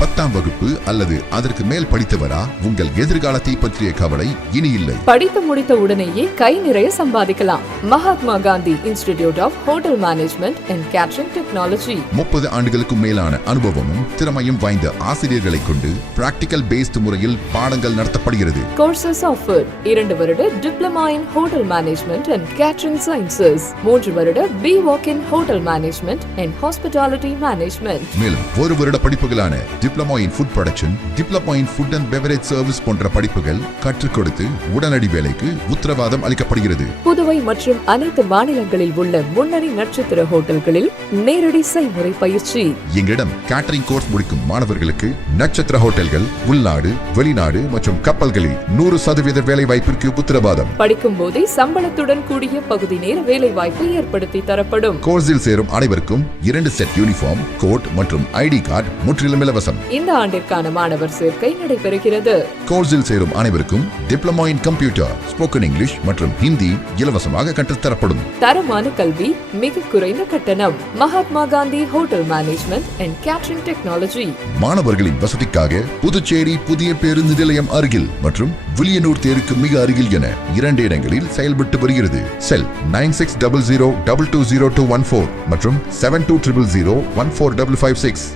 10ஆம் வகுப்பு அல்லது அதற்கு மேல் படித்தவரா? உங்கள் எதிர்காலத்தை பற்றிய கவலை இனி இல்லை. படித்து முடித்த உடனேயே கை நிறைய சம்பாதிக்கலாம். Mahatma Gandhi institute of hotel management and catering technology. 30 ஆண்டுகளுக்கும் மேலான அனுபவமும் திறமையும் வாய்ந்த ஆசிரியர்களை கொண்டு பிராக்டிகல் பேஸ்ட் முறையில் பாடங்கள் நடத்தப்படுகிறது. கோர்சஸ் ஆஃபர் 2 வருட diploma in hotel management and catering sciences, 3 வருட B.Voc in hotel management and hospitality management. மேலும் 1 வருட படிப்புகளான diploma in food production, diploma in food and beverage service போன்ற படிப்புகள் கற்றுக் கொடுத்து உடனடி வேலைக்கு உத்தரவாதம் அளிக்கப்படுகிறது. புதுவை மற்றும் அனைத்து மாநிலங்களில் உள்ள முன்னணி நட்சத்திர ஹோட்டல்களில் நேரடி செய்முறை பயிற்சி. எங்களிடம் கேட்டரிங் கோர்ஸ் முடிக்கும் மாணவர்களுக்கு நட்சத்திர ஹோட்டல்கள், உள்நாடு, வெளிநாடு மற்றும் கப்பல்களில் 100% வேலை வாய்ப்பிற்கு உத்தரவாதம். படிக்கும் போதே சம்பளத்துடன் கூடிய பகுதி நேர வேலை வாய்ப்பு ஏற்படுத்தி தரப்படும். கோர்ஸில் சேரும் அனைவருக்கும் 2 செட் யூனிஃபார்ம், கோட் மற்றும் ஐடி கார்டு முற்றிலும் இலவசம். இந்த ஆண்டிற்கான மாணவர் சேர்க்கை நடைபெறுகிறது. கோர்ஸில் சேரும் அனைவருக்கும் diploma in computer, spoken English மற்றும் ஹிந்தி இலவசமாக கற்றுத்தரப்படும். தரமான கல்வி, மிக குறைந்த கட்டணம். Mahatma Gandhi hotel management and catering technology. மாணவர்களின் வசதிக்காக புதுச்சேரி புதிய பேருந்து நிலையம் அருகில் மற்றும் வில்லியனூர் தேருக்கு மிக அருகில் என 2 இடங்களில் செயல்பட்டு வருகிறது. செல் 9600220214 மற்றும் 7200014556.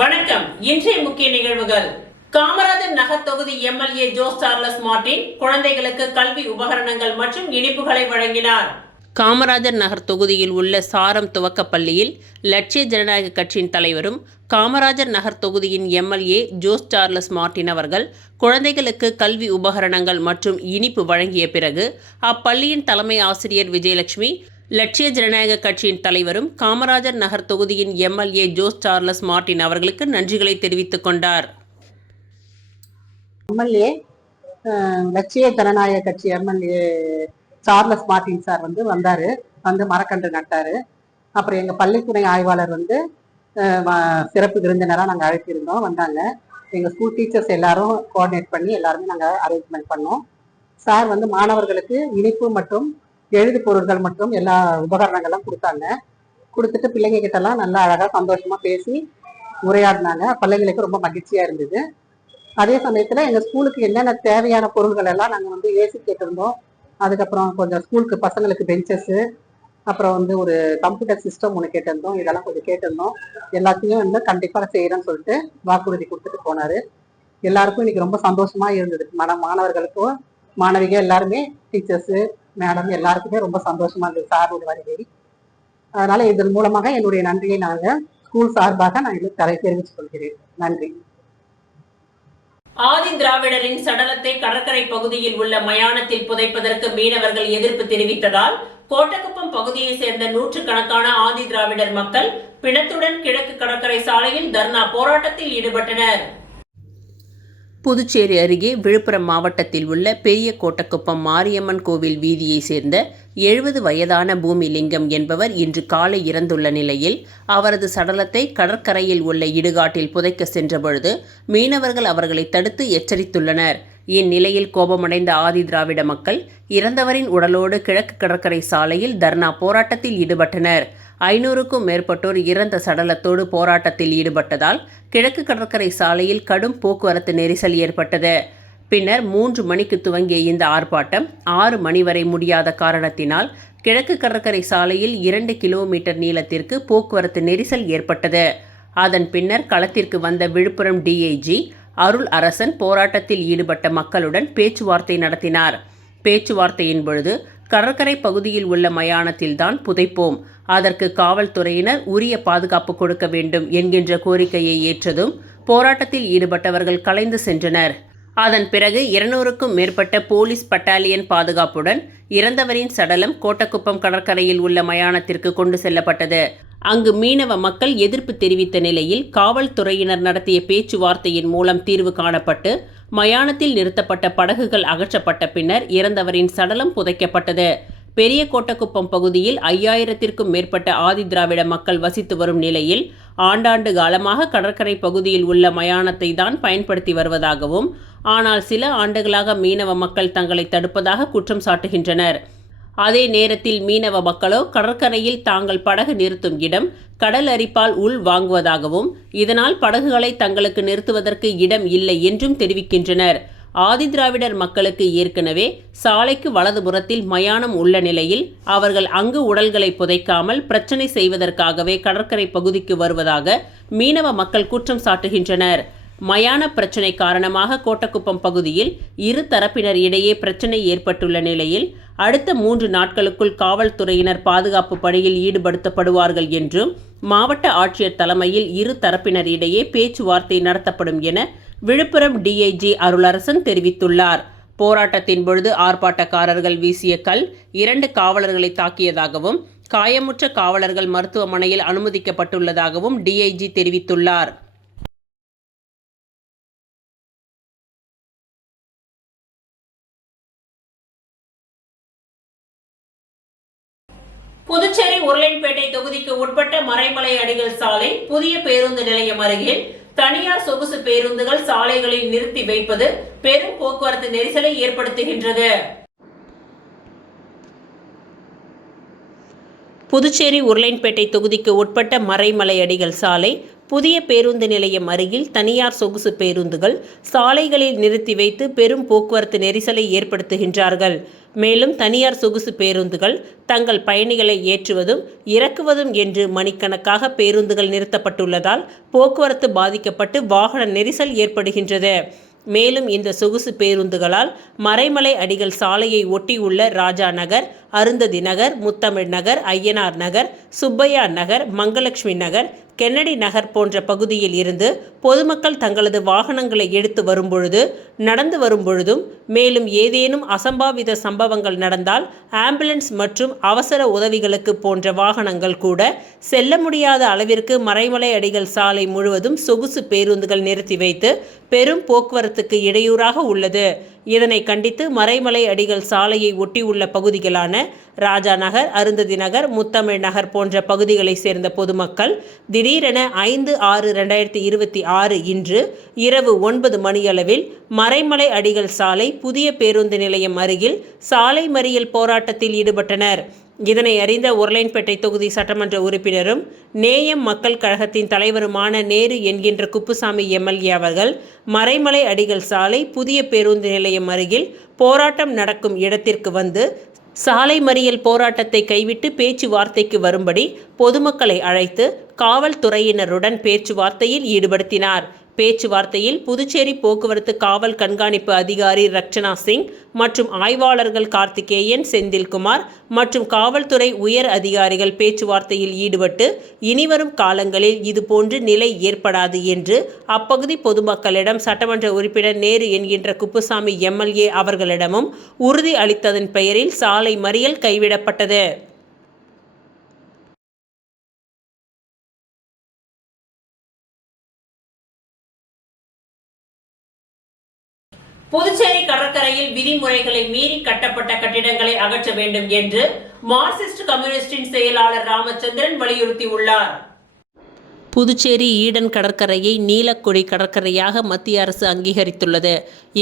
வணக்கம். இன்றைய முக்கிய நிகழ்வுகள். காமராஜர் நகர் தொகுதி எம்எல்ஏ ஜோஸ் சார்லஸ் மார்ட்டின் குழந்தைகளுக்கு கல்வி உபகரணங்கள் மற்றும் இனிப்புகளை வழங்கினார். காமராஜர் நகர் தொகுதியில் உள்ள சாரம் துவக்கப் பள்ளியில் லட்சிய ஜனநாயக கட்சியின் தலைவரும் காமராஜர் நகர் தொகுதியின் எம்எல்ஏ ஜோஸ் சார்லஸ் மார்ட்டின் அவர்கள் குழந்தைகளுக்கு கல்வி உபகரணங்கள் மற்றும் இனிப்பு வழங்கிய பிறகு அப்பள்ளியின் தலைமை ஆசிரியர் விஜயலட்சுமி, லட்சிய ஜனநாயக கட்சியின் தலைவரும் காமராஜர் நகர் தொகுதியின் எம்எல்ஏ ஜோஸ் சார்லஸ் மார்ட்டின் அவர்களுக்கு நன்றிகளை தெரிவித்துக் கொண்டார். எம்எல்ஏ லட்சிய ஜனநாயக கட்சி எம்எல்ஏ சார்லஸ் மார்ட்டின் சார் வந்தாரு, மரக்கன்று நட்டாரு. அப்புறம் எங்க பள்ளித்துறை ஆய்வாளர் சிறப்பு விருந்தினராக நாங்கள் அழைத்திருந்தோம், வந்தாங்க. எங்க ஸ்கூல் டீச்சர்ஸ் எல்லாரும் கோஆர்டினேட் பண்ணி எல்லாருமே நாங்கள் அரேஞ்ச்மெண்ட் பண்ணோம். சார் மாணவர்களுக்கு இனிப்பு மற்றும் எழுது பொருட்கள் மற்றும் எல்லா உபகரணங்களும் கொடுத்தாங்க. கொடுத்துட்டு பிள்ளைங்க கிட்டலாம் நல்லா அழகா சந்தோஷமா பேசி உரையாடினாங்க. பிள்ளைங்களுக்கு ரொம்ப மகிழ்ச்சியா இருந்தது. அதே சமயத்துல எங்க ஸ்கூலுக்கு என்னென்ன தேவையான பொருள்கள் எல்லாம் நாங்க ஏசி கேட்டிருந்தோம். அதுக்கப்புறம் கொஞ்சம் ஸ்கூலுக்கு பசங்களுக்கு பெஞ்சஸ், அப்புறம் ஒரு கம்ப்யூட்டர் சிஸ்டம் ஒன்று கேட்டிருந்தோம். இதெல்லாம் கொஞ்சம் கேட்டிருந்தோம். எல்லாத்தையும் கண்டிப்பா செய்யறேன்னு சொல்லிட்டு வாக்குறுதி கொடுத்துட்டு போனாரு. எல்லாருக்கும் இன்னைக்கு ரொம்ப சந்தோஷமா இருந்தது. மாணவர்களுக்கும் மாணவிகள் எல்லாருமே, டீச்சர்ஸ், மேடம் எல்லாருக்குமே ரொம்ப சந்தோஷமா இருந்தது சாருடைய வருகை. அதனால இதன் மூலமாக என்னுடைய நன்றியை ஸ்கூல் சார்பாக நான் தெரிவித்துக் கொள்கிறேன். நன்றி. ஆதி திராவிடரின் சடலத்தை கடற்கரை பகுதியில் உள்ள மயானத்தில் புதைப்பதற்கு மீனவர்கள் எதிர்ப்பு தெரிவித்ததால் கோட்டக்குப்பம் பகுதியை சேர்ந்த 100கணக்கான ஆதி திராவிடர் மக்கள் பிணத்துடன் கிழக்கு கடற்கரை சாலையில் தர்ணா போராட்டத்தில் ஈடுபட்டனர். புதுச்சேரி அருகே விழுப்புரம் மாவட்டத்தில் உள்ள பெரிய கோட்டக்குப்பம் மாரியம்மன் கோவில் வீதியை சேர்ந்த 70 வயதான பூமிலிங்கம் என்பவர் இன்று காலை இறந்துள்ள நிலையில் அவரது சடலத்தை கடற்கரையில் உள்ள இடுகாட்டில் புதைக்க சென்றபொழுது மீனவர்கள் அவர்களை தடுத்து எச்சரித்துள்ளனர். இந்நிலையில் கோபமடைந்த ஆதி திராவிட மக்கள் இறந்தவரின் உடலோடு கிழக்கு கடற்கரை சாலையில் தர்ணா போராட்டத்தில் ஈடுபட்டனர். 500க்கும் மேற்பட்டோர் இறந்த சடலத்தோடு போராட்டத்தில் ஈடுபட்டதால் கிழக்கு கடற்கரை சாலையில் கடும் போக்குவரத்து நெரிசல் ஏற்பட்டது. பின்னர் 3 மணிக்கு துவங்கிய இந்த ஆர்ப்பாட்டம் 6 மணி வரை முடியாத காரணத்தினால் கிழக்கு கடற்கரை சாலையில் 2 கிலோமீட்டர் நீளத்திற்கு போக்குவரத்து நெரிசல் ஏற்பட்டது. அதன் பின்னர் களத்திற்கு வந்த விழுப்புரம் டிஐஜி அருள் அரசன் போராட்டத்தில் ஈடுபட்ட மக்களுடன் பேச்சுவார்த்தை நடத்தினார். பேச்சுவார்த்தையின் பொழுது கடற்கரை பகுதியில் உள்ள மயானத்தில்தான் புதைப்போம், அதற்கு காவல்துறையினர் உரிய பாதுகாப்பு கொடுக்க வேண்டும் என்கின்ற கோரிக்கையை ஏற்றதும் போராட்டத்தில் ஈடுபட்டவர்கள் கலைந்து சென்றனர். அதன் பிறகு 200க்கும் மேற்பட்ட போலீஸ் பட்டாலியன் பாதுகாப்புடன் இறந்தவரின் சடலம் கோட்டக்குப்பம் கடற்கரையில் உள்ள மயானத்திற்கு கொண்டு செல்லப்பட்டது. அங்கு மீனவ மக்கள் எதிர்ப்பு தெரிவித்த நிலையில் காவல்துறையினர் நடத்திய பேச்சுவார்த்தையின் மூலம் தீர்வு காணப்பட்டு மயானத்தில் நிறுத்தப்பட்ட படகுகள் அகற்றப்பட்ட பின்னர் இறந்தவரின் சடலம் புதைக்கப்பட்டது. பெரிய கோட்டக்குப்பம் பகுதியில் 5000த்திற்கும் மேற்பட்ட ஆதி திராவிட மக்கள் வசித்து வரும் நிலையில் ஆண்டாண்டு காலமாக கடற்கரை பகுதியில் உள்ள மயானத்தை தான் பயன்படுத்தி வருவதாகவும், ஆனால் சில ஆண்டுகளாக மீனவ மக்கள் தங்களை தடுப்பதாக குற்றம் சாட்டுகின்றனர். அதே நேரத்தில் மீனவ மக்களோ கடற்கரையில் தாங்கள் படகு நிறுத்தும் இடம் கடல் அரிப்பால் உள் வாங்குவதாகவும் இதனால் படகுகளை தங்களுக்கு நிறுத்துவதற்கு இடம் இல்லை என்றும் தெரிவிக்கின்றனர். ஆதிதிராவிடர் மக்களுக்கு ஏற்கனவே சாலைக்கு வலதுபுறத்தில் மயானம் உள்ள நிலையில் அவர்கள் அங்கு உடல்களை புதைக்காமல் பிரச்சனை செய்வதற்காகவே கடற்கரை பகுதிக்கு வருவதாக மீனவ மக்கள் குற்றம் சாட்டுகின்றனர். மயான பிரச்சினை காரணமாக கோட்டக்குப்பம் பகுதியில் இரு தரப்பினர் இடையே பிரச்சினை ஏற்பட்டுள்ள நிலையில் அடுத்த 3 நாட்களுக்குள் காவல்துறையினர் பாதுகாப்பு பணியில் ஈடுபடுத்தப்படுவார்கள் என்றும் மாவட்ட ஆட்சியர் தலைமையில் இரு தரப்பினர் இடையே பேச்சுவார்த்தை நடத்தப்படும் என விழுப்புரம் டிஐஜி அருளரசன் தெரிவித்துள்ளார். போராட்டத்தின் பொழுது ஆர்ப்பாட்டக்காரர்கள் வீசிய கல் 2 காவலர்களை தாக்கியதாகவும் காயமுற்ற காவலர்கள் மருத்துவமனையில் அனுமதிக்கப்பட்டுள்ளதாகவும் டிஐஜி தெரிவித்துள்ளார். புதுச்சேரி உருளையன்பேட்டை தொகுதிக்கு உட்பட்ட மறைமலை அடிகள் சாலை புதிய பேருந்து நிலையம் அருகில் தனியார் சொகுசு பேருந்துகள் சாலைகளில் நிறுத்தி வைப்பது பெரும் போக்குவரத்து நெரிசலை ஏற்படுத்துகின்றது. புதுச்சேரி உருளையன்பேட்டை தொகுதிக்கு உட்பட்ட மறைமலை அடிகள் சாலை புதிய பேருந்து நிலையம் அருகில் தனியார் சொகுசு பேருந்துகள் சாலைகளில் நிறுத்தி வைத்து பெரும் போக்குவரத்து நெரிசலை ஏற்படுத்துகின்றார்கள். மேலும் தனியார் சொகுசு பேருந்துகள் தங்கள் பயணிகளை ஏற்றுவதும் இறக்குவதும் என்று மணிக்கணக்காக பேருந்துகள் நிறுத்தப்பட்டுள்ளதால் போக்குவரத்து பாதிக்கப்பட்டு வாகன நெரிசல் ஏற்படுகின்றது. மேலும் இந்த சொகுசு பேருந்துகளால் மறைமலை அடிகள் சாலையை ஒட்டியுள்ள ராஜா நகர், அருந்ததி நகர், முத்தமிழ் நகர், ஐயனார் நகர், சுப்பையா நகர், மங்கலட்சுமி நகர், கென்னடி நகர் போன்ற பகுதியில் இருந்து பொதுமக்கள் தங்களது வாகனங்களை எடுத்து வரும்பொழுது நடந்து வரும்பொழுதும் மேலும் ஏதேனும் அசம்பாவித சம்பவங்கள் நடந்தால் ஆம்புலன்ஸ் மற்றும் அவசர உதவிகளுக்கு போன்ற வாகனங்கள் கூட செல்ல முடியாத அளவிற்கு மறைமலை அடிகள் சாலை முழுவதும் சொகுசு பேருந்துகள் நிறுத்தி வைத்து பெரும் போக்குவரத்துக்கு இடையூறாக உள்ளது. இதனை கண்டித்து மறைமலை அடிகள் சாலையை ஒட்டியுள்ள பகுதிகளான ராஜா நகர், அருந்ததி நகர், முத்தமிழ் நகர் போன்ற பகுதிகளை சேர்ந்த பொதுமக்கள் திடீரென 5/6/2026 இன்று இரவு 9 மணியளவில் மறைமலை அடிகள் சாலை புதிய பேருந்து நிலையம் அருகில் சாலை மறியல் போராட்டத்தில் ஈடுபட்டனர். இதனை அறிந்த உருளையன்பேட்டை தொகுதி சட்டமன்ற உறுப்பினரும் நேயம் மக்கள் கழகத்தின் தலைவருமான நேரு என்கின்ற குப்புசாமி எம்எல்ஏ அவர்கள் மறைமலை அடிகள் சாலை புதிய பேருந்து நிலையம் அருகில் போராட்டம் நடக்கும் இடத்திற்கு வந்து சாலை மறியல் போராட்டத்தை கைவிட்டு பேச்சுவார்த்தைக்கு வரும்படி பொதுமக்களை அழைத்து காவல்துறையினருடன் பேச்சுவார்த்தையில் ஈடுபடுத்தினார். பேச்சுவார்த்தையில் புதுச்சேரி போக்குவரத்து காவல் கண்காணிப்பு அதிகாரி ரக்ஷனா சிங் மற்றும் ஆய்வாளர்கள் கார்த்திகேயன், செந்தில்குமார் மற்றும் காவல்துறை உயர் அதிகாரிகள் பேச்சுவார்த்தையில் ஈடுபட்டு இனிவரும் காலங்களில் இதுபோன்று நிலை ஏற்படாது என்று அப்பகுதி பொதுமக்களிடம் சட்டமன்ற உறுப்பினர் நேரு என்கின்ற குப்புசாமி எம்எல்ஏ அவர்களிடமும் உறுதி அளித்ததன் பெயரில் சாலை மறியல் கைவிடப்பட்டது. புதுச்சேரி கடற்கரையில் விதிமுறைகளை மீறி கட்டப்பட்ட கட்டிடங்களை அகற்ற வேண்டும் என்று மார்க்சிஸ்ட் கம்யூனிஸ்டின் செயலாளர் ராமச்சந்திரன் வலியுறுத்தியுள்ளார். புதுச்சேரி ஈடன் கடற்கரையை நீலக்கொடி கடற்கரையாக மத்திய அரசு அங்கீகரித்துள்ளது.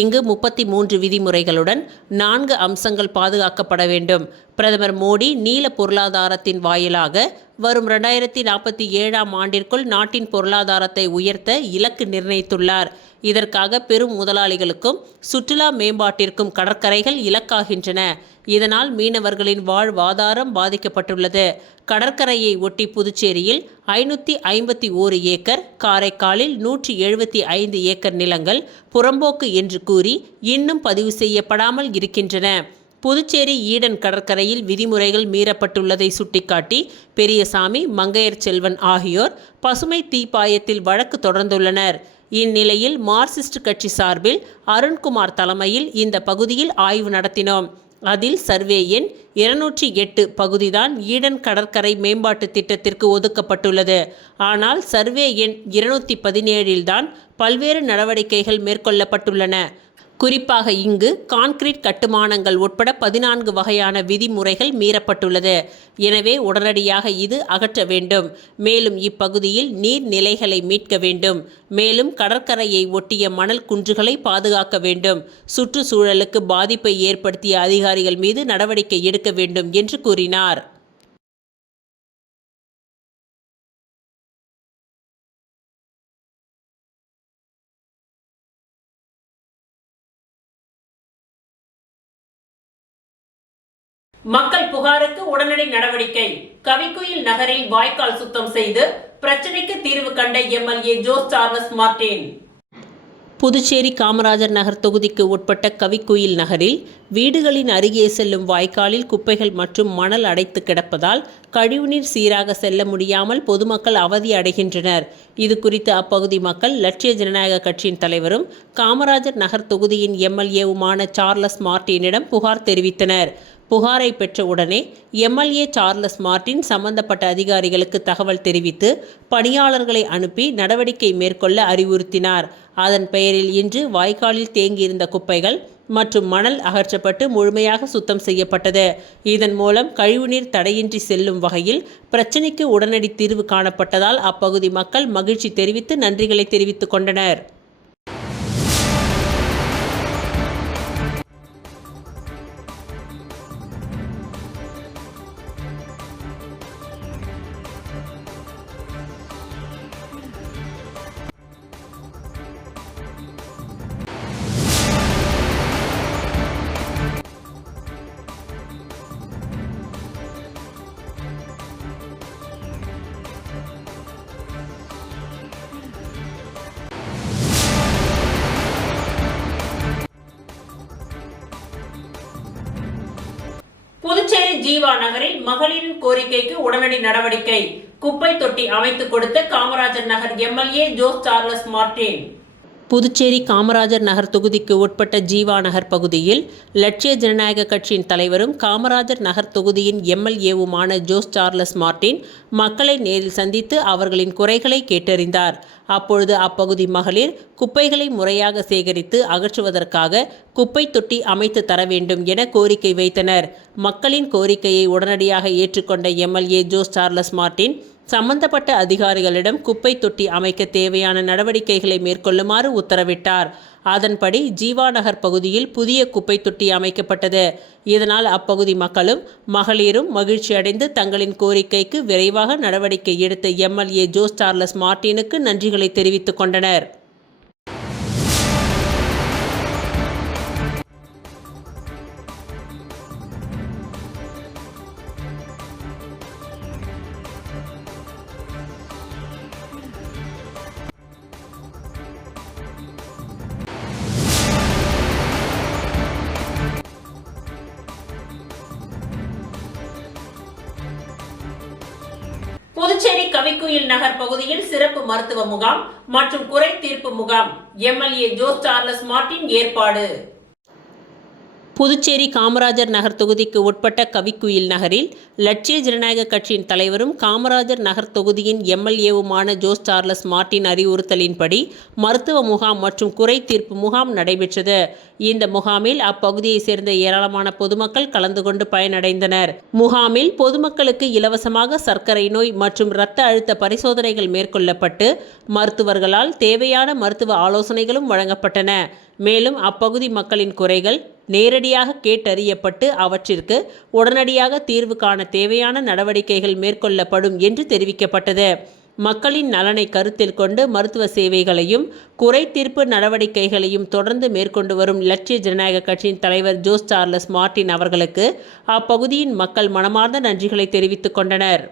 இங்கு 33 விதிமுறைகளுடன் 4 அம்சங்கள் பாதுகாக்கப்பட வேண்டும். பிரதமர் மோடி நீல பொருளாதாரத்தின் வாயிலாக வரும் 2047ஆம் ஆண்டிற்குள் நாட்டின் பொருளாதாரத்தை உயர்த்த இலக்கு நிர்ணயித்துள்ளார். இதற்காக பெரும் முதலாளிகளுக்கும் சுற்றுலா மேம்பாட்டிற்கும் கடற்கரைகள் இலக்காகின்றன. இதனால் மீனவர்களின் வாழ்வாதாரம் பாதிக்கப்பட்டுள்ளது. கடற்கரையை ஒட்டி புதுச்சேரியில் 551 ஏக்கர், காரைக்காலில் 175 ஏக்கர் நிலங்கள் புறம்போக்கு என்று கூறி இன்னும் பதிவு செய்யப்படாமல் இருக்கின்றன. புதுச்சேரி ஈடன் கடற்கரையில் விதிமுறைகள் மீறப்பட்டுள்ளதை சுட்டிக்காட்டி பெரியசாமி, மங்கையர் செல்வன் ஆகியோர் பசுமை தீப்பாயத்தில் வழக்கு தொடர்ந்துள்ளனர். இந்நிலையில் மார்க்சிஸ்ட் கட்சி சார்பில் அருண்குமார் தலைமையில் இந்த பகுதியில் ஆய்வு நடத்தினோம். அதில் சர்வே எண் 208 பகுதிதான் ஈடன் கடற்கரை மேம்பாட்டு திட்டத்திற்கு ஒதுக்கப்பட்டுள்ளது. ஆனால் சர்வே எண் 217 தான் பல்வேறு நடவடிக்கைகள் மேற்கொள்ளப்பட்டுள்ளன. குறிப்பாக இங்கு கான்கிரீட் கட்டுமானங்கள் உட்பட 14 வகையான விதிமுறைகள் மீறப்பட்டுள்ளது. எனவே உடனடியாக இது அகற்ற வேண்டும். மேலும் இப்பகுதியில் நீர்நிலைகளை மீட்க வேண்டும். மேலும் கடற்கரையை ஒட்டிய மணல் குன்றுகளை பாதுகாக்க வேண்டும். சுற்றுச்சூழலுக்கு பாதிப்பை ஏற்படுத்திய அதிகாரிகள் மீது நடவடிக்கை எடுக்க வேண்டும் என்று கூறினார். மக்கள் புகாருக்கு உடனடி நடவடிக்கை. கவிக்குயில் நகரில் வாய்க்கால் சுத்தம் செய்து பிரச்சனைக்கு தீர்வு கண்ட MLA Jose Charles Martin. Puducherry Kamarajar Nagar தொகுதிக்கு உட்பட்ட கவிக்குயில் நகரில் வீடுகளின் அருகே செல்லும் வாய்க்காலில் குப்பைகள் மற்றும் மணல் அடைத்து கிடப்பதால் கழிவுநீர் சீராக செல்ல முடியாமல் பொதுமக்கள் அவதி அடைகின்றனர். இது குறித்து அப்பகுதி மக்கள் லட்சிய ஜனநாயக கட்சியின் தலைவரும் காமராஜர் நகர் தொகுதியின் எம்எல்ஏவுமான சார்லஸ் மார்டினிடம் புகார் தெரிவித்தனர். புகாரை பெற்ற உடனே எம்எல்ஏ சார்லஸ் மார்டின் சம்பந்தப்பட்ட அதிகாரிகளுக்கு தகவல் தெரிவித்து பணியாளர்களை அனுப்பி நடவடிக்கை மேற்கொள்ள அறிவுறுத்தினார். அதன் பெயரில் இன்று வாய்க்காலில் தேங்கியிருந்த குப்பைகள் மற்றும் மணல் அகற்றப்பட்டு முழுமையாக சுத்தம் செய்யப்பட்டது. இதன் மூலம் கழிவுநீர் தடையின்றி செல்லும் வகையில் பிரச்சினைக்கு உடனடி தீர்வு காணப்பட்டதால் அப்பகுதி மக்கள் மகிழ்ச்சி தெரிவித்து நன்றிகளை தெரிவித்துக் கொண்டனர். புதுச்சேரி ஜீவா நகரில் மகளிரின் கோரிக்கைக்கு உடனடி நடவடிக்கை. குப்பை தொட்டி அமைத்துக் கொடுத்த Kamarajar Nagar MLA Jose Charles Martin. Puducherry Kamarajar Nagar தொகுதிக்கு உட்பட்ட ஜீவா நகர் பகுதியில் லட்சிய ஜனநாயக கட்சியின் தலைவரும் காமராஜர் நகர் தொகுதியின் எம்எல்ஏவுமான ஜோஸ் சார்லஸ் மார்டின் மக்களை நேரில் சந்தித்து அவர்களின் குறைகளை கேட்டறிந்தார். அப்பொழுது அப்பகுதி மகளிர் குப்பைகளை முறையாக சேகரித்து அகற்றுவதற்காக குப்பை தொட்டி அமைத்து தர வேண்டும் என கோரிக்கை வைத்தனர். மக்களின் கோரிக்கையை உடனடியாக ஏற்றுக்கொண்ட எம்எல்ஏ ஜோஸ் சார்லஸ் மார்டின் சம்பந்தப்பட்ட அதிகாரிகளிடம் குப்பை தொட்டி அமைக்க தேவையான நடவடிக்கைகளை மேற்கொள்ளுமாறு உத்தரவிட்டார். அதன்படி ஜீவா நகர் பகுதியில் புதிய குப்பை தொட்டி அமைக்கப்பட்டது. இதனால் அப்பகுதி மக்களும் மகளிரும் மகிழ்ச்சியடைந்து தங்களின் கோரிக்கைக்கு விரைவாக நடவடிக்கை எடுத்த எம்எல்ஏ ஜோஸ் சார்லஸ் மார்டினுக்கு நன்றிகளை தெரிவித்துக் கொண்டனர். புதுச்சேரி கவிக்குயில் நகர் பகுதியில் சிறப்பு மருத்துவ முகாம் மற்றும் குறை தீர்ப்பு முகாம் எம்எல்ஏ ஜோஸ் சார்லஸ் மார்டின் ஏற்பாடு. புதுச்சேரி காமராஜர் நகர் தொகுதிக்கு உட்பட்ட கவிக்குயில் நகரில் லட்சிய ஜனநாயக கட்சியின் தலைவரும் காமராஜர் நகர் தொகுதியின் எம்எல்ஏவுமான ஜோஸ் சார்லஸ் மார்டின் அறிவுறுத்தலின்படி மருத்துவ முகாம் மற்றும் குறை தீர்ப்பு முகாம் நடைபெற்றது. இந்த முகாமில் அப்பகுதியை சேர்ந்த ஏராளமான பொதுமக்கள் கலந்து கொண்டு பயனடைந்தனர். முகாமில் பொதுமக்களுக்கு இலவசமாக சர்க்கரை நோய் மற்றும் இரத்த அழுத்த பரிசோதனைகள் மேற்கொள்ளப்பட்டு மருத்துவர்களால் தேவையான மருத்துவ ஆலோசனைகளும் வழங்கப்பட்டன. மேலும் அப்பகுதி மக்களின் குறைகள் நேரடியாக கேட்டறியப்பட்டு அவற்றிற்கு உடனடியாக தீர்வு காண தேவையான நடவடிக்கைகள் மேற்கொள்ளப்படும் என்று தெரிவிக்கப்பட்டது. மக்களின் நலனை கருத்தில் கொண்டு மருத்துவ சேவைகளையும் குறை தீர்ப்பு நடவடிக்கைகளையும் தொடர்ந்து மேற்கொண்டு வரும் லட்சிய ஜனநாயக கட்சியின் தலைவர் ஜோஸ் சார்லஸ் மார்டின் அவர்களுக்கு அப்பகுதியின் மக்கள் மனமார்ந்த நன்றிகளை தெரிவித்துக் கொண்டனர்.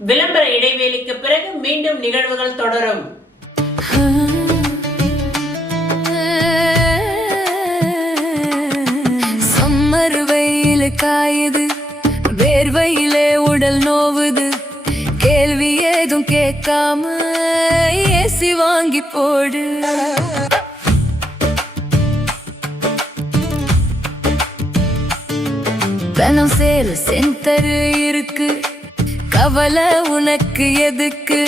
விளம்பர இடைவேளைக்கு பிறகு மீண்டும் நிகழ்வுகள் தொடரும். சம்மர் வெயில் காயுது, வேர்வையிலே உடல் நோவுது, கேள்வி ஏதும் கேட்காம ஏசி வாங்கி போடு. தனம் சேல் சென்டர் இருக்கு, கவலை உனக்கு எதுக்கு?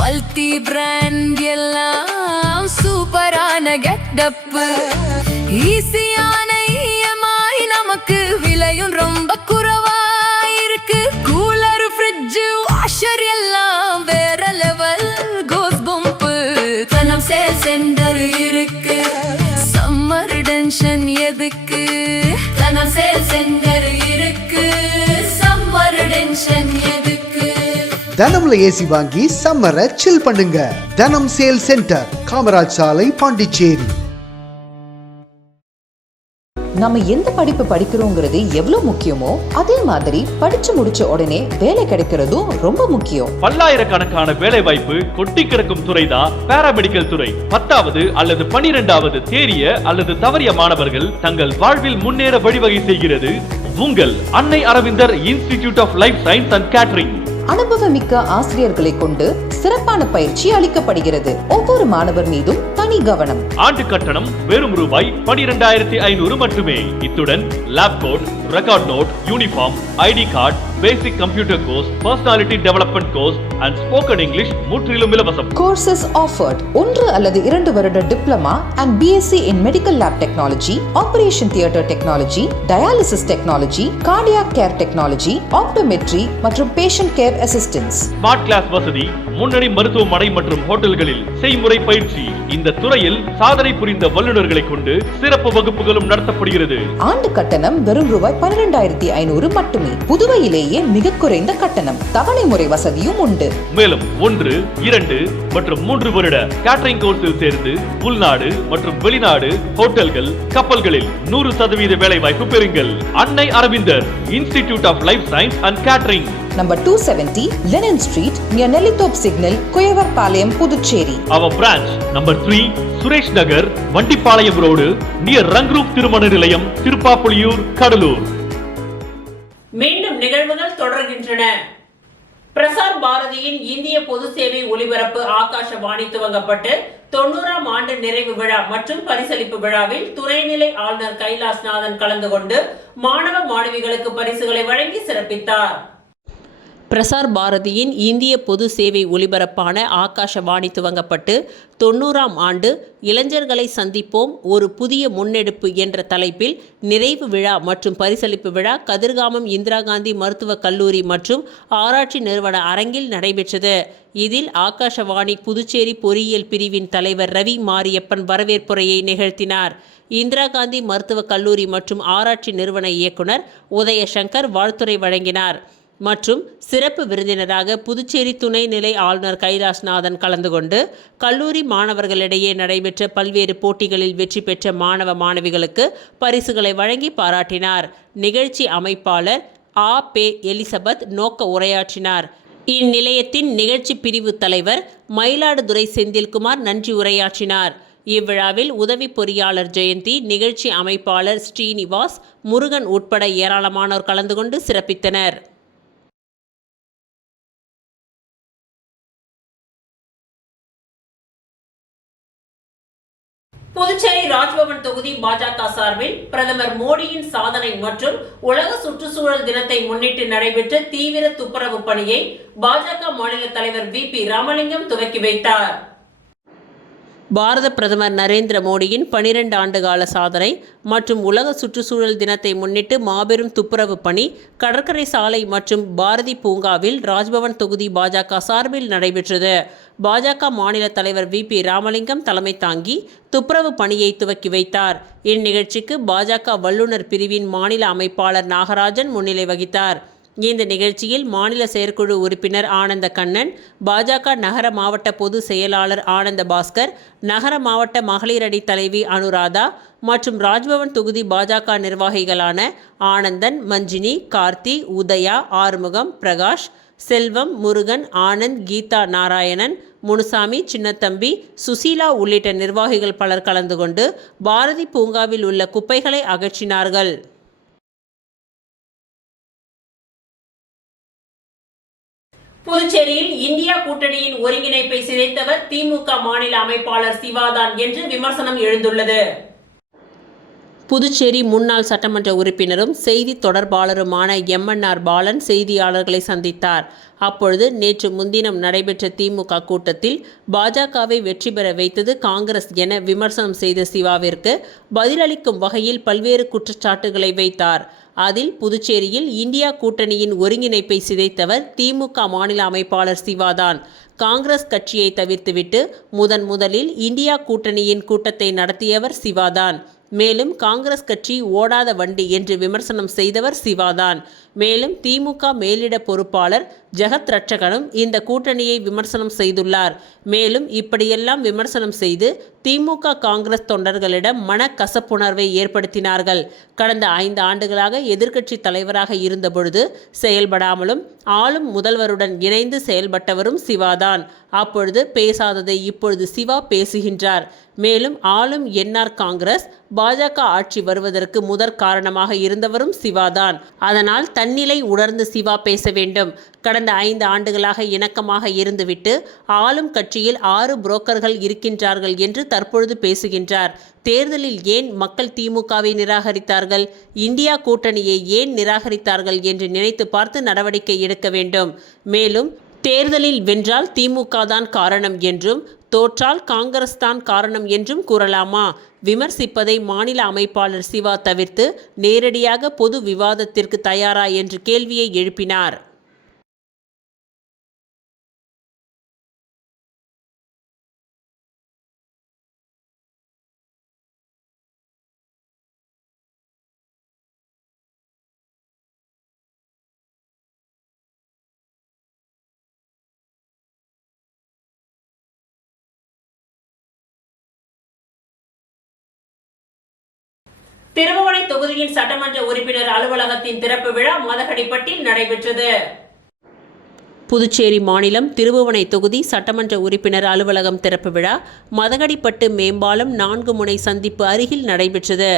மல்டி பிராண்ட் எல்லாம் சூப்பரான கெட்டப்பு, ஈஸியான இஎம்ஐ, நமக்கு விலையும் ரொம்ப குறைவா இருக்கு. கூலர், ஃப்ரிட்ஜ், வாஷர் எல்லாம் வேற லெவல் கோஸ் பம்பு. தனம் சேல் சென்டர் இருக்கு, சம்மர் டென்ஷன் எதுக்கு? தனம் சேல் சென்டர் இருக்கு, சம்மர் டென்ஷன் எதுக்கு? தனம்ல ஏசி வாங்கி சம்மரை சில் பண்ணுங்க. தனம் சேல் சென்டர், காமராஜ் சாலை, பாண்டிச்சேரி. நம்ம எந்த படிப்பு படிக்கிறோங்கிறது எவ்வளவு முக்கியமோ அதே மாதிரி படிச்சு முடிச்ச உடனே வேலை கிடைக்கிறதும் ரொம்ப முக்கியம். பல்லாயிரக்கணக்கான வேலை வாய்ப்பு கொட்டி கிடக்கும் துறைதான் பாராமெடிக்கல் துறை. 10வது அல்லது 12வது தேறிய அல்லது தவறிய மாணவர்கள் தங்கள் வாழ்வில் முன்னேற வழிவகை செய்கிறது உங்கள் Annai Aravindar institute of life science and catering. அனுபவமிக்க ஆசிரியர்களை கொண்டு சிறப்பான பயிற்சி அளிக்கப்படுகிறது. ஒவ்வொரு மாணவர் மீதும் தனி கவனம். ஆண்டு கட்டணம் வெறும் ரூபாய் 12,500 மட்டுமே. இத்துடன் lab coat, record note, uniform, ID card, basic computer course, personality development course and spoken English முற்றிலும் இலவசம். கோர்சஸ் ஆஃபர்ட் 1 அல்லது 2 வருட diploma and BSc in medical lab technology, operation theatre technology, dialysis technology, cardiac care technology, optometry மற்றும் patient care assistance. Smart class வசதி, முன்னணி மருத்துவமனை மற்றும் ஹோட்டல்களில் செய்முறை பயிற்சி. இந்த துறையில் சாதனை புரிந்த வல்லுநர்களை கொண்டு சிறப்பு வகுப்புகளும் நடத்தப்படுகிறது. ஆண்டு கட்டணம் வெறும் ரூபாய் 12,500 மட்டுமே. புதுவையிலேயே மிக குறைந்த கட்டணம். தவணை முறை வசதியும் உண்டு. மேலும் 1, 2 மற்றும் 3 வருட கேட்டரிங் கோர்ஸில் சேர்ந்து உள்நாடு மற்றும் வெளிநாடு ஹோட்டல்கள், கப்பல்களில் 100% வேலை வாய்ப்பு பெறுங்கள். Annai Aravindar institute of life science and catering, Number 270 Lennon Street near Nellithorpe Signal, Kuyavarpalayam, Puducherry. Our branch number 3 Suresh Nagar, Vandipalayam Road near Rangroop திருமண நிலையம், திருப்பாப்புலியூர், கடலூர். மீண்டும் நிகழ்வுகள் தொடர்கின்றன. பிரசார் பாரதியின் இந்திய பொது சேவை ஒலிபரப்பு ஆகாஷவாணி துவங்கப்பட்டு 90ஆம் ஆண்டு நிறைவு விழா மற்றும் பரிசளிப்பு விழாவில் துணைநிலை ஆளுநர் கைலாஷ்நாதன் கலந்து கொண்டு மாணவ மாணவிகளுக்கு பரிசுகளை வழங்கி சிறப்பித்தார். பிரசார் பாரதியின் இந்திய பொது சேவை ஒலிபரப்பான ஆகாஷவாணி துவங்கப்பட்டு 90ஆம் ஆண்டு இளைஞர்களை சந்திப்போம் ஒரு புதிய முன்னெடுப்பு என்ற தலைப்பில் நிறைவு விழா மற்றும் பரிசளிப்பு விழா கதிர்காமம் இந்திரா காந்தி மருத்துவக் கல்லூரி மற்றும் ஆராய்ச்சி நிறுவன அரங்கில் நடைபெற்றது. இதில் ஆகாஷவாணி புதுச்சேரி பொறியியல் பிரிவின் தலைவர் ரவி மாரியப்பன் வரவேற்புரையை நிகழ்த்தினார். இந்திரா காந்தி மருத்துவக் கல்லூரி மற்றும் ஆராய்ச்சி நிறுவன இயக்குனர் உதயசங்கர் வாழ்த்துரை வழங்கினார். மற்றும் சிறப்பு விருந்தினராக புதுச்சேரி துணைநிலை ஆளுநர் கைலாஷ்நாதன் கலந்து கொண்டு கல்லூரி மாணவர்களிடையே நடைபெற்ற பல்வேறு போட்டிகளில் வெற்றி பெற்ற மாணவ மாணவிகளுக்கு பரிசுகளை வழங்கி பாராட்டினார். நிகழ்ச்சி அமைப்பாளர் ஆ.பெ. எலிசபெத் நோக்க உரையாற்றினார். இந்நிலையத்தின் நிகழ்ச்சி பிரிவு தலைவர் மயிலாடுதுறை செந்தில்குமார் நன்றி உரையாற்றினார். இவ்விழாவில் உதவி பொறியாளர் ஜெயந்தி, நிகழ்ச்சி அமைப்பாளர் ஸ்ரீனிவாஸ், முருகன் உட்பட ஏராளமானோர் கலந்து கொண்டு சிறப்பித்தனர். புதுச்சேரி ராஜ்பவன் தொகுதி பாஜக சார்பில் பிரதமர் மோடியின் சாதனை மற்றும் உலக சுற்றுச்சூழல் தினத்தை முன்னிட்டு நடைபெற்ற தீவிர துப்புரவு பணியை பாஜக மாநில தலைவர் வி.பி. ராமலிங்கம் துவக்கி வைத்தார். பாரத பிரதமர் நரேந்திர மோடியின் 12 ஆண்டுகால சாதனை மற்றும் உலக சுற்றுச்சூழல் தினத்தை முன்னிட்டு மாபெரும் துப்புரவு பணி கடற்கரை சாலை மற்றும் பாரதி பூங்காவில் ராஜ்பவன் தொகுதி பாஜக சார்பில் நடைபெற்றது. பாஜக மாநில தலைவர் வி.பி. ராமலிங்கம் தலைமை தாங்கி துப்புரவு பணியை துவக்கி வைத்தார். இந்நிகழ்ச்சிக்கு பாஜக வல்லுநர் பிரிவின் மாநில அமைப்பாளர் நாகராஜன் முன்னிலை வகித்தார். இந்த நிகழ்ச்சியில் மாநில செயற்குழு உறுப்பினர் ஆனந்த கண்ணன், பாஜக நகர மாவட்ட பொது செயலாளர் ஆனந்த பாஸ்கர், நகர மாவட்ட மகளிர் அணி தலைவி அனுராதா மற்றும் ராஜ்பவன் தொகுதி பாஜக நிர்வாகிகளான ஆனந்தன், மஞ்சினி, கார்த்தி, உதயா, ஆறுமுகம், பிரகாஷ், செல்வம், முருகன், ஆனந்த், கீதா நாராயணன், முனுசாமி, சின்னத்தம்பி, சுசீலா உள்ளிட்ட நிர்வாகிகள் பலர் கலந்து கொண்டு பாரதி பூங்காவில் உள்ள குப்பைகளை அகற்றினார்கள். புதுச்சேரியில் இந்தியா கூட்டணியின் ஒருங்கிணைப்பை சிதைத்தவர் திமுக மாநில அமைப்பாளர் சிவாதான் என்று விமர்சனம் எழுந்துள்ளது. புதுச்சேரி முன்னாள் சட்டமன்ற உறுப்பினரும் செய்தி தொடர்பாளருமான எம்என்ஆர் பாலன் செய்தியாளர்களை சந்தித்தார். அப்பொழுது நேற்று முன்தினம் நடைபெற்ற திமுக கூட்டத்தில் பாஜகவை வெற்றி பெற வைத்தது காங்கிரஸ் என விமர்சனம் செய்த சிவாவிற்கு பதிலளிக்கும் வகையில் பல்வேறு குற்றச்சாட்டுகளை வைத்தார். அதில் புதுச்சேரியில் இந்தியா கூட்டணியின் ஒருங்கிணைப்பை சிதைத்தவர் திமுக மாநில அமைப்பாளர் சிவாதான். காங்கிரஸ் கட்சியை தவிர்த்துவிட்டு முதலில் இந்தியா கூட்டணியின் கூட்டத்தை நடத்தியவர் சிவாதான். மேலும் காங்கிரஸ் கட்சி ஓடாத வண்டி என்று விமர்சனம் செய்தவர் சிவாதான். மேலும் திமுக மேலிட பொறுப்பாளர் ஜெகத் ரட்சகனும் இந்த கூட்டணியை விமர்சனம் செய்துள்ளார். மேலும் இப்படியெல்லாம் விமர்சனம் செய்து திமுக காங்கிரஸ் தொண்டர்களிடம் மனக்கசப்புணர்வை ஏற்படுத்தினார்கள். கடந்த 5 ஆண்டுகளாக எதிர்க்கட்சி தலைவராக இருந்தபொழுது செயல்படாமலும் ஆளும் முதல்வருடன் இணைந்து செயல்பட்டவரும் சிவாதான். அப்பொழுது பேசாததை இப்பொழுது சிவா பேசுகின்றார். மேலும் ஆளும் என்ஆர் காங்கிரஸ் பாஜக ஆட்சி வருவதற்கு முதற் காரணமாக இருந்தவரும் சிவாதான். அதனால் தன்னிலை உணர்ந்து சிவா பேச வேண்டும். கடந்த 5 ஆண்டுகளாக இணக்கமாக இருந்துவிட்டு ஆளும் கட்சியில் 6 புரோக்கர்கள் இருக்கின்றார்கள் என்று தற்பொழுது பேசுகின்றார். தேர்தலில் ஏன் மக்கள் திமுகவை நிராகரித்தார்கள், இந்தியா கூட்டணியை ஏன் நிராகரித்தார்கள் என்று நினைத்து பார்த்து நடவடிக்கை எடுக்க வேண்டும். மேலும் தேர்தலில் வென்றால் திமுக தான் காரணம் என்றும் தோற்றால் காங்கிரஸ் தான் காரணம் என்றும் கூறலாமா? விமர்சிப்பதை மாநில அமைப்பாளர் சிவா தவிர்த்து நேரடியாக பொது விவாதத்திற்கு தயாரா என்று கேள்வியை எழுப்பினார். திருபுவனை தொகுதியின் சட்டமன்ற உறுப்பினர் அலுவலகத்தின் திறப்பு விழா மதகடிப்பட்டில் நடைபெற்றது. புதுச்சேரி மாநிலம் திருபுவனை தொகுதி சட்டமன்ற உறுப்பினர் அலுவலகம் திறப்பு விழா மதகடிப்பட்டு மேம்பாலம் 4 முனை சந்திப்பு அருகில் நடைபெற்றது.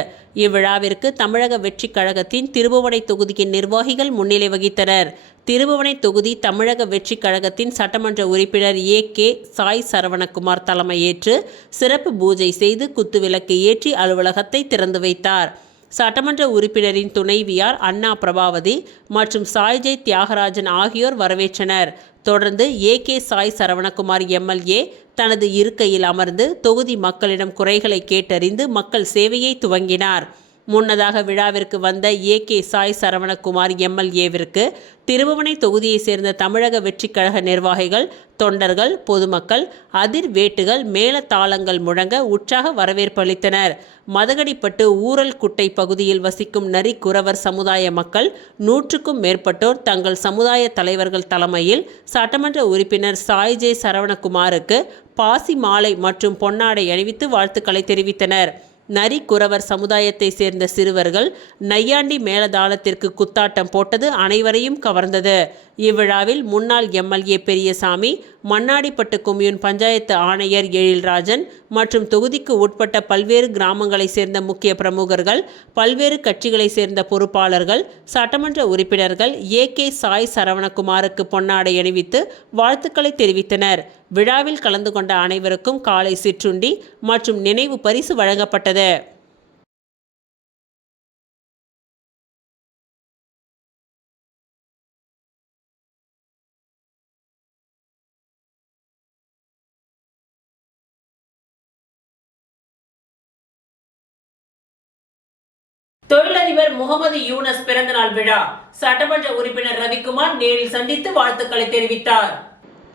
இவ்விழாவிற்கு தமிழக வெற்றி கழகத்தின் திருபுவனை தொகுதியின் நிர்வாகிகள் முன்னிலை வகித்தனர். திருபுவனை தொகுதி தமிழக வெற்றி கழகத்தின் சட்டமன்ற உறுப்பினர் AK சாய் சரவணகுமார் தலைமையேற்று சிறப்பு பூஜை செய்து குத்துவிளக்கு ஏற்றி அலுவலகத்தை திறந்து வைத்தார். சட்டமன்ற உறுப்பினரின் துணைவியார் அண்ணா பிரபாவதி மற்றும் சாய்ஜெய் தியாகராஜன் ஆகியோர் வரவேற்றனர். தொடர்ந்து AK சாய் சரவணகுமார் MLA தனது இருக்கையில் அமர்ந்து தொகுதி மக்களிடம் குறைகளை கேட்டறிந்து மக்கள் சேவையை துவங்கினார். முன்னதாக விழாவிற்கு வந்த AK சாய் சரவணகுமார் MLAவிற்கு திருபுவனை தொகுதியை சேர்ந்த தமிழக வெற்றி கழக நிர்வாகிகள், தொண்டர்கள், பொதுமக்கள் அதிர்வேட்டுகள், மேளதாளங்கள் முழங்க உற்சாக வரவேற்பு அளித்தனர். மதகடிப்பட்டு ஊரல் குட்டை பகுதியில் வசிக்கும் நரி குறவர் சமுதாய மக்கள் 100க்கும் மேற்பட்டோர் தங்கள் சமுதாய தலைவர்கள் தலைமையில் சட்டமன்ற உறுப்பினர் சாய்ஜெய் சரவணகுமாருக்கு பாசி மாலை மற்றும் பொன்னாடை அணிவித்து வாழ்த்துக்களை தெரிவித்தனர். நரி குறவர் சமுதாயத்தை சேர்ந்த சிறுவர்கள் நையாண்டி மேளதாளத்திற்கு குத்தாட்டம் போட்டது அனைவரையும் கவர்ந்தது. இவ்விழாவில் முன்னாள் MLA பெரியசாமி, மண்ணாடிப்பட்டு கொம்யூன் பஞ்சாயத்து ஆணையர் எழில்ராஜன் மற்றும் தொகுதிக்கு உட்பட்ட பல்வேறு கிராமங்களை சேர்ந்த முக்கிய பிரமுகர்கள், பல்வேறு கட்சிகளை சேர்ந்த பொறுப்பாளர்கள், சட்டமன்ற உறுப்பினர்கள் AK சாய் சரவணகுமாருக்கு பொன்னாடை அணிவித்து வாழ்த்துக்களை தெரிவித்தனர். விழாவில் கலந்து கொண்ட அனைவருக்கும் காலை சிற்றுண்டி மற்றும் நினைவு பரிசு வழங்கப்பட்டது. தொழிலதிபர் முகமது யூனஸ் பிறந்தநாள் விழா சட்டமன்ற உறுப்பினர் ரவிக்குமார் நேரில் சந்தித்து வாழ்த்துக்களை தெரிவித்தார்.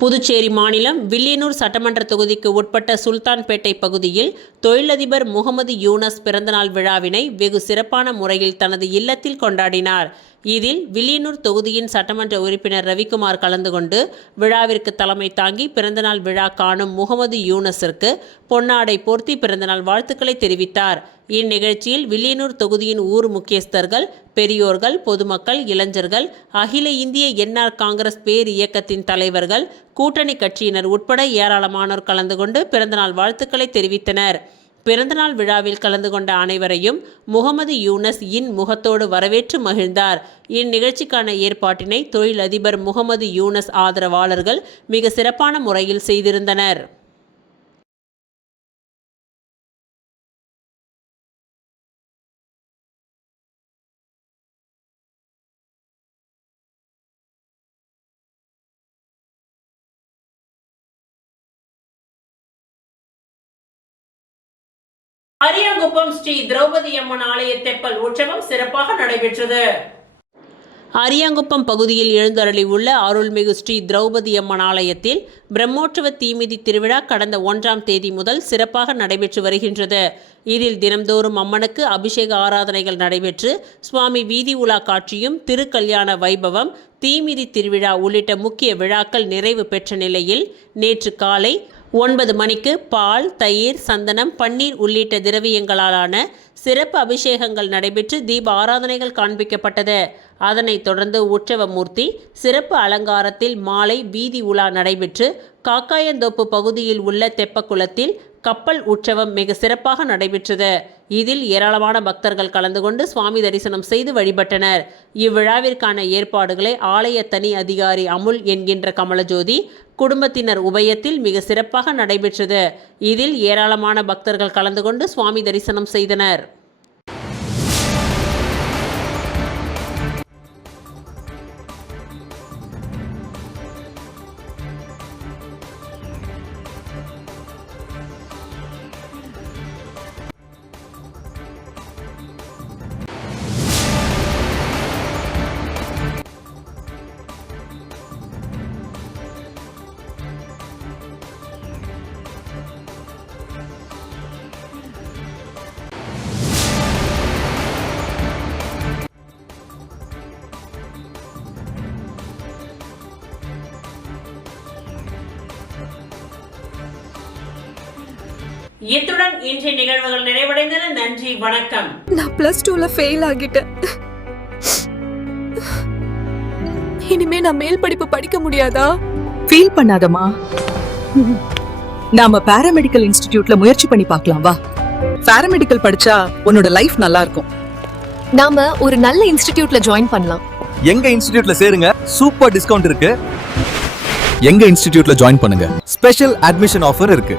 புதுச்சேரி மாநிலம் வில்லியனூர் சட்டமன்ற தொகுதிக்கு உட்பட்ட சுல்தான்பேட்டை பகுதியில் தொழிலதிபர் முகமது யூனஸ் பிறந்தநாள் விழாவினை வெகு சிறப்பான முறையில் தனது இல்லத்தில் கொண்டாடினார். இதில் வில்லியனூர் தொகுதியின் சட்டமன்ற உறுப்பினர் ரவிக்குமார் கலந்து கொண்டு விழாவிற்கு தலைமை தாங்கி பிறந்தநாள் விழா காணும் முகமது யூனஸிற்கு பொன்னாடை போர்த்தி பிறந்தநாள் வாழ்த்துக்களை தெரிவித்தார். இந்நிகழ்ச்சியில் வில்லியனூர் தொகுதியின் ஊர் முக்கியஸ்தர்கள், பெரியோர்கள், பொதுமக்கள், இளைஞர்கள், அகில இந்திய என்ஆர் காங்கிரஸ் பேர் இயக்கத்தின் தலைவர்கள், கூட்டணி கட்சியினர் உட்பட ஏராளமானோர் கலந்து கொண்டு பிறந்தநாள் வாழ்த்துக்களை தெரிவித்தனர். பிறந்தநாள் விழாவில் கலந்து கொண்ட அனைவரையும் முகமது யூனஸ் முகத்தோடு வரவேற்று மகிழ்ந்தார். இந்நிகழ்ச்சிக்கான ஏற்பாட்டினை தொழிலதிபர் முகமது யூனஸ் ஆதரவாளர்கள் மிக சிறப்பான முறையில் செய்திருந்தனர். அரியாங்குப்பம் ஸ்ரீ திரௌபதி அம்மன் ஆலய தெப்பல் உற்சவம் சிறப்பாக நடைபெற்றது. அரியாங்குப்பம் பகுதியில் எழுந்தருளி உள்ள அருள்மிகு ஸ்ரீ திரௌபதி அம்மன் ஆலயத்தில் பிரம்மோற்சவ தீமிதி திருவிழா கடந்த 1ஆம் தேதி முதல் சிறப்பாக நடைபெற்று வருகின்றது. இதில் தினம்தோறும் அம்மனுக்கு அபிஷேக ஆராதனைகள் நடைபெற்று சுவாமி வீதி உலா காட்சியும், திருக்கல்யாண வைபவம், தீமிதி திருவிழா உள்ளிட்ட முக்கிய விழாக்கள் நிறைவு பெற்ற நிலையில் நேற்று காலை 9 மணிக்கு பால், தயிர், சந்தனம், பன்னீர் உள்ளிட்ட திரவியங்களாலான சிறப்பு அபிஷேகங்கள் நடைபெற்று தீப ஆராதனைகள் காண்பிக்கப்பட்டது. அதனைத் தொடர்ந்து உற்சவமூர்த்தி சிறப்பு அலங்காரத்தில் மாலை வீதி உலா நடைபெற்று காக்காயந்தோப்பு பகுதியில் உள்ள தெப்பக்குளத்தில் கப்பல் உற்சவம் மிக சிறப்பாக நடைபெற்றது. இதில் ஏராளமான பக்தர்கள் கலந்து கொண்டு சுவாமி தரிசனம் செய்து வழிபட்டனர். இவ்விழாவிற்கான ஏற்பாடுகளை ஆலய தனி அதிகாரி அமுல் என்கின்ற கமலஜோதி குடும்பத்தினர் உபயத்தில் மிக சிறப்பாக நடைபெற்றது. இதில் ஏராளமான பக்தர்கள் கலந்து கொண்டு சுவாமி தரிசனம் செய்தனர். இத்துடன் இன்றைய நிகழ்வுகள் நிறைவடைந்தன. நன்றி, வணக்கம். நான் +2ல ஃபெயில் ஆகிட்டேன். இனிமே நான் மேல் படிப்பு படிக்க முடியாதா? ஃபீல் பண்ணாதமா, நாம பாராமெடிக்கல் இன்ஸ்டிடியூட்ல முயற்சி பண்ணி பார்க்கலாம் வா. பாராமெடிக்கல் படிச்சா உன்னோட லைஃப் நல்லா இருக்கும். நாம ஒரு நல்ல இன்ஸ்டிடியூட்ல ஜாயின் பண்ணலாம். எங்க இன்ஸ்டிடியூட்ல சேருங்க, சூப்பர் டிஸ்கவுண்ட் இருக்கு. எங்க இன்ஸ்டிடியூட்ல ஜாயின் பண்ணுங்க, ஸ்பெஷல் அட்மிஷன் ஆஃபர் இருக்கு.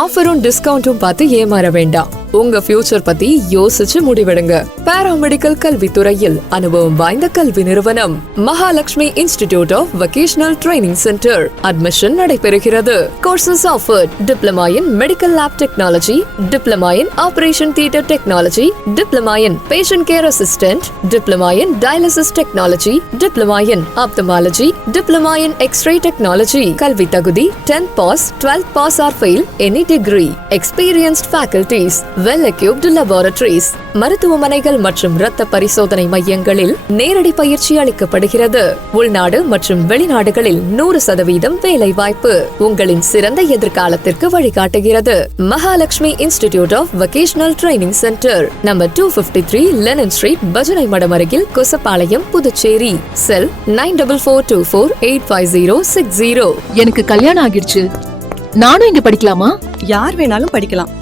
ஆஃபரும் டிஸ்கவுண்டும் பார்த்து ஏமாற வேண்டாம். உங்க ஃபியூச்சர் பத்தி யோசிச்சு முடிவெடுங்க. பாராமெடிக்கல் கல்வித்துறையில் அனுபவம் வாய்ந்த கல்வி நிறுவனம் Mahalakshmi institute of vocational training centre. Admission நடைபெறுகிறது. Courses offered: diploma in medical lab technology, diploma in operation theatre technology, diploma in patient care assistant, diploma in dialysis technology, diploma in ophthalmology, diploma in X-ray technology. கல்வி தகுதி 10th pass, 12th pass or fail, any degree. Experienced faculties, well equipped laboratories. மருத்துவமனைகள் மற்றும் இரத்த பரிசோதனை மையங்களில் நேரடி பயிற்சி அளிக்கப்படுகிறது. உள்நாடு மற்றும் வெளிநாடுகளில் 100% வேலை வாய்ப்பு உங்களின் சிறந்த எதிர்காலத்திற்கு வழிகாட்டுகிறது. Mahalakshmi institute of vocational training centre, number 253 Lenin street, பஜனை மடம் அருகில், கொசப்பாளையம், புதுச்சேரி. செல் 9442485060. எனக்கு கல்யாணம் ஆகிடுச்சு, நானும் இங்க படிக்கலாமா? யார் வேணாலும் படிக்கலாம்.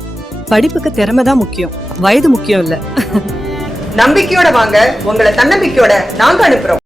படிப்புக்கு திறமை தான் முக்கியம், வயது முக்கியம் இல்ல. நம்பிக்கையோட வாங்க, உங்களை தன்னம்பிக்கையோட நாங்க அனுப்புறோம்.